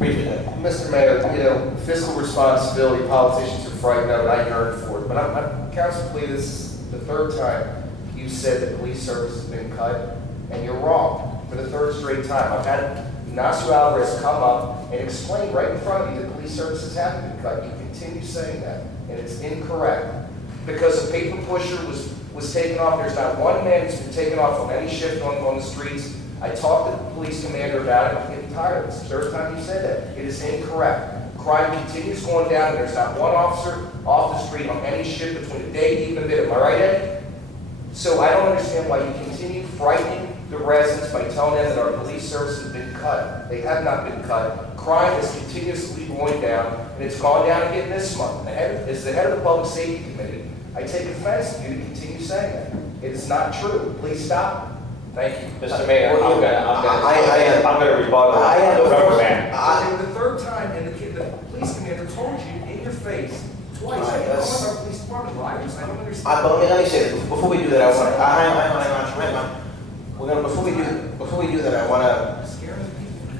Mr. Mayor, fiscal responsibility, politicians are frightened of it, I yearn for it. But Council Plea, this is the third time you said the police service has been cut, and you're wrong for the third straight time. I've had Ignacio Alvarez come up and explain right in front of you that police services haven't been cut. You continue saying that, and it's incorrect. Because a paper pusher was taken off, there's not one man who's been taken off on any shift on the streets. I talked to the police commander about it. I'm getting tired of this. The third time you said that. It is incorrect. Crime continues going down, and there's not one officer off the street on any shift between a day, even a minute. Am I right, Eddie? So I don't understand why you continue frightening the residents by telling them that our police service has been cut. They have not been cut. Crime is continuously going down, and it's gone down again this month. As the head of the Public Safety Committee, I take offense to you to continue saying that. It is not true. Please stop. Thank you. Mr. Mayor, I'm going to rebuttal. The third time, and the police commander told you in your face twice. I don't want our police department liars. I don't understand. But let me say this. Before we do that,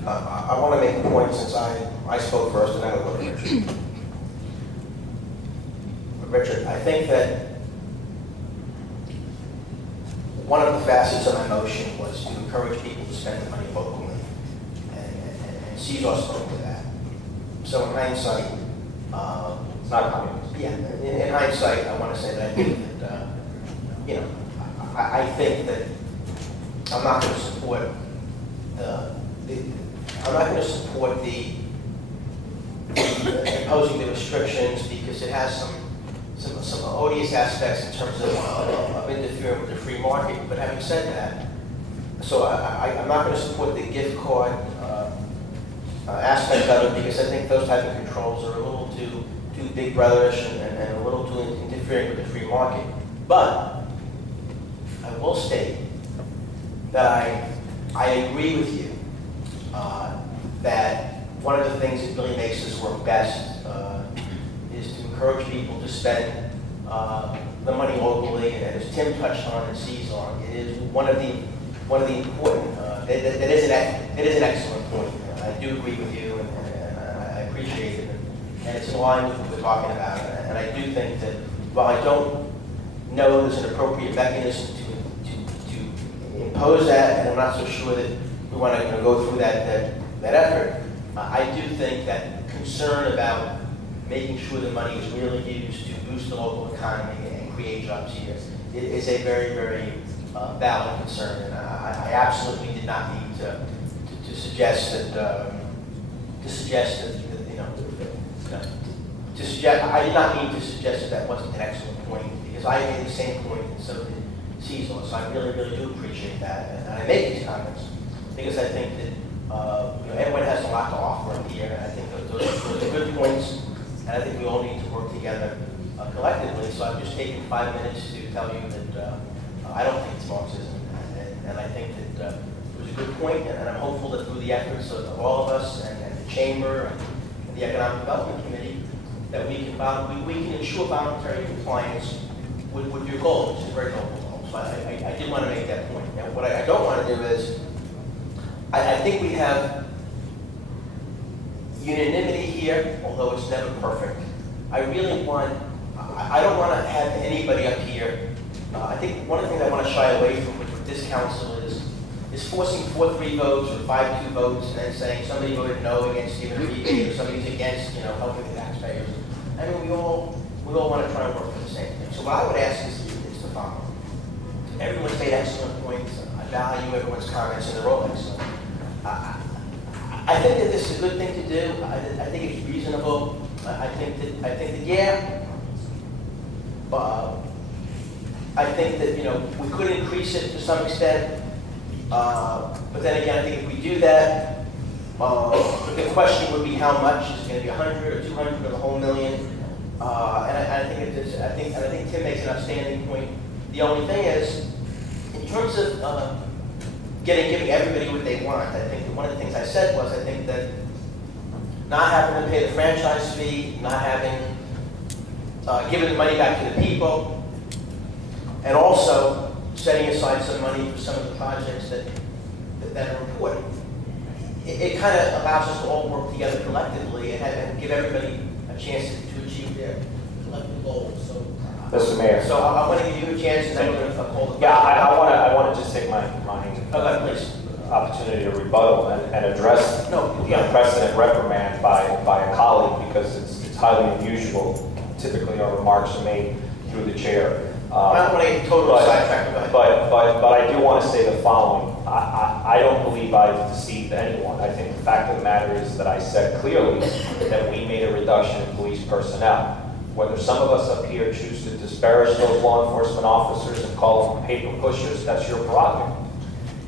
I want to make a point since I spoke first, and then we'll go to Richard. Richard, I think that one of the facets of my motion was to encourage people to spend the money locally, and Cesar spoke to that. So in hindsight, it's not communist. Yeah, in hindsight, I want to say that I think that, I think that I'm not going to support the imposing the restrictions because it has some odious aspects in terms of interfering with the free market. But having said that, so I'm not going to support the gift card aspect of it because I think those type of controls are a little too big brotherish and a little too interfering with the free market. But I will state that I agree with you that one of the things that really makes this work best is to encourage people to spend the money locally, and as Tim touched on and sees on, it is one of the important. That is an excellent point. I do agree with you, and I appreciate it, and it's in line with what we're talking about. And I do think that while I don't know there's an appropriate mechanism to impose that, and I'm not so sure that we want to go through that effort, I do think that concern about making sure the money is really used to boost the local economy and create jobs here is a very, very valid concern. And I absolutely did not mean to suggest that I did not mean to suggest that wasn't an excellent point, because I made the same point and so did Cesar. So I really, really do appreciate that, and I make these comments because I think that everyone has a lot to offer up here, and I think those are good points, and I think we all need to work together collectively. So I'm just taking 5 minutes to tell you that I don't think it's Marxism, and I think that it was a good point, and I'm hopeful that through the efforts of all of us and the Chamber and the Economic Development Committee, that we can ensure voluntary compliance with your goals, which is a very noble goal. So I did want to make that point. Now, what I don't want to do is, I think we have unanimity here, although it's never perfect. I don't want to have anybody up here. I think one of the things I want to shy away from with this council is forcing 4-3 votes or 5-2 votes and then saying somebody voted no against giving a rebate or somebody's against, helping the taxpayers. I mean, we all want to try and work for the same thing. So what I would ask is the following. Everyone's made excellent points. I value everyone's comments, and they're all excellent. I think that this is a good thing to do. I think it's reasonable. I think that yeah. I think that we could increase it to some extent, but then again, I think if we do that, the question would be how much. Is it going to be 100 or 200 or the whole million? And I think Tim makes an outstanding point. The only thing is, in terms of giving everybody what they want, I think that one of the things I said was I think that not having to pay the franchise fee, not having giving the money back to the people, and also setting aside some money for some of the projects that are important. it kind of allows us to all work together collectively and give everybody a chance to achieve their collective goals. So, Mr. Mayor. so I want to give you a chance, and then we're going to call the. Yeah, I want to just take my Please. opportunity to rebuttal and address the unprecedented reprimand by a colleague, because it's highly unusual. Typically, our remarks are made through the chair. I don't want to get totally sidetracked. But I do want to say the following. I don't believe I've deceived anyone. I think the fact of the matter is that I said clearly that we made a reduction in police personnel. Whether some of us up here choose to disparage those law enforcement officers and call them paper pushers, that's your prerogative.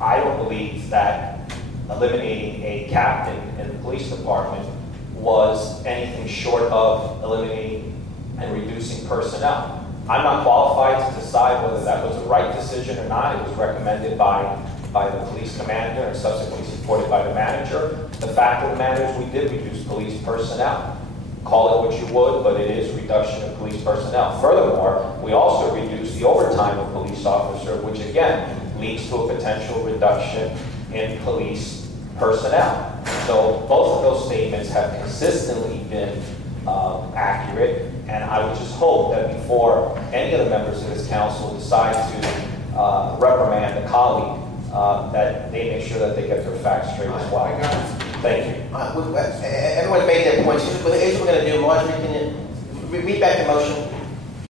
I don't believe that eliminating a captain in the police department was anything short of eliminating and reducing personnel. I'm not qualified to decide whether that was the right decision or not. It was recommended by the police commander and subsequently supported by the manager. The fact of the matter is we did reduce police personnel. Call it what you would, but it is reduction of police personnel. Furthermore, we also reduced the overtime of police officer, which again leads to a potential reduction in police personnel. So both of those statements have consistently been accurate, and I would just hope that before any of the members of this council decide to reprimand a colleague, that they make sure that they get their facts straight as well. Thank you. Everyone made their points. Here's what we're going to do. Marjorie, can you read back the motion?